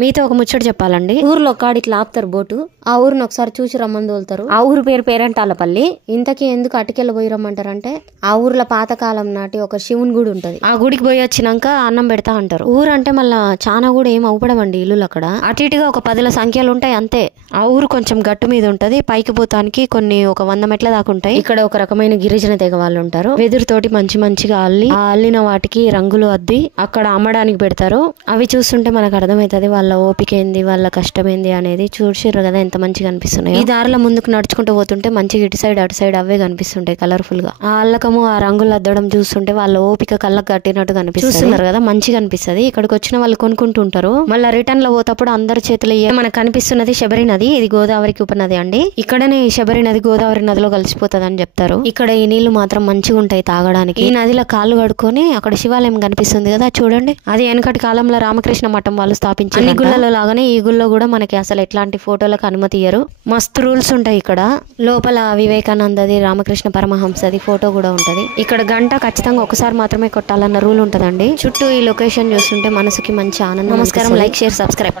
మీతో ఒక ముచ్చట చెప్పాలండి. ఊర్లో ఒక్కడి ఇట్లా ఆపుతారు బోటు. ఆ ఊరిని ఒకసారి చూసి రమ్మని తోలుతారు. ఆ ఊరు పేరు పేరంటాలపల్లి. ఇంతకీ ఎందుకు అటుకెళ్ళి పోయి రమ్మంటారంటే ఆ ఊర్లో పాతకాలం నాటి ఒక శివుని గుడి ఉంటది. ఆ గుడికి పోయి వచ్చినాక అన్నం పెడతా అంటారు. ఊరు అంటే మళ్ళా చాలా కూడా ఏం అవుపడమండి ఇల్లులు అక్కడ. అటు ఇటుగా ఒక 10 సంఖ్యలు ఉంటాయి అంతే. ఆ ఊరు కొంచెం గట్టు మీద ఉంటది. పైకి పోతానికి కొన్ని ఒక 100 మెట్ల దాకా ఉంటాయి. ఇక్కడ ఒక రకమైన గిరిజన తెగ వాళ్ళు ఉంటారు. వెదురుతోటి మంచిగా అల్లి ఆ అల్లిన వాటికి రంగులు అద్ది అక్కడ అమ్మడానికి పెడతారు. అవి చూస్తుంటే మనకు అర్థమవుతుంది వాళ్ళ ఓపిక ఏంది, వాళ్ళ కష్టం ఏంది అనేది. చూసిర్రు కదా ఎంత మంచిగా అనిపిస్తున్నాయి. ఈ దారిలో ముందుకు నడుచుకుంటూ పోతుంటే మంచిగా ఇటు సైడ్ అటు సైడ్ అవే కనిపిస్తుంటాయి కలర్ఫుల్ గా. ఆ అల్లకము ఆ రంగులు అద్దడం చూస్తుంటే వాళ్ళ ఓపిక కళ్ళకు కట్టినట్టు కనిపిస్తుంది. చూస్తున్నారు కదా మంచిగా అనిపిస్తుంది. ఇక్కడికి వచ్చిన వాళ్ళు కొనుక్కుంటుంటారు. మళ్ళీ రిటర్న్ లో పోతప్పుడు అందరి చేతులు మనకు కనిపిస్తున్నది శబరి నది. ఇది గోదావరికి ఉపనది అండి. ఇక్కడనే ఈ శబరి నది గోదావరి నదిలో కలిసిపోతుంది అని చెప్తారు. ఇక్కడ ఈ నీళ్లు మాత్రం మంచిగా ఉంటాయి తాగడానికి. ఈ నదిలో కాళ్ళు కడుక్కొని అక్కడ శివాలయం కనిపిస్తుంది కదా చూడండి. అది వెనకటి కాలంలో రామకృష్ణ మఠం వాళ్ళు స్థాపించారు. అన్ని గుళ్ళలో లాగానే ఈ గుళ్ళో కూడా మనకి అసలు ఎట్లాంటి ఫోటోలకు అనుమతి ఇయ్యరు. మస్తు రూల్స్ ఉంటాయి ఇక్కడ. లోపల వివేకానందది రామకృష్ణ పరమహంసది ఫోటో కూడా ఉంటది. ఇక్కడ గంట ఖచ్చితంగా ఒకసారి మాత్రమే కొట్టాలన్న రూల్ ఉంటదండి. చుట్టూ ఈ లొకేషన్ చూస్తుంటే మనసుకి మంచి ఆనందం. నమస్కారం, లైక్, షేర్, సబ్స్క్రైబ్.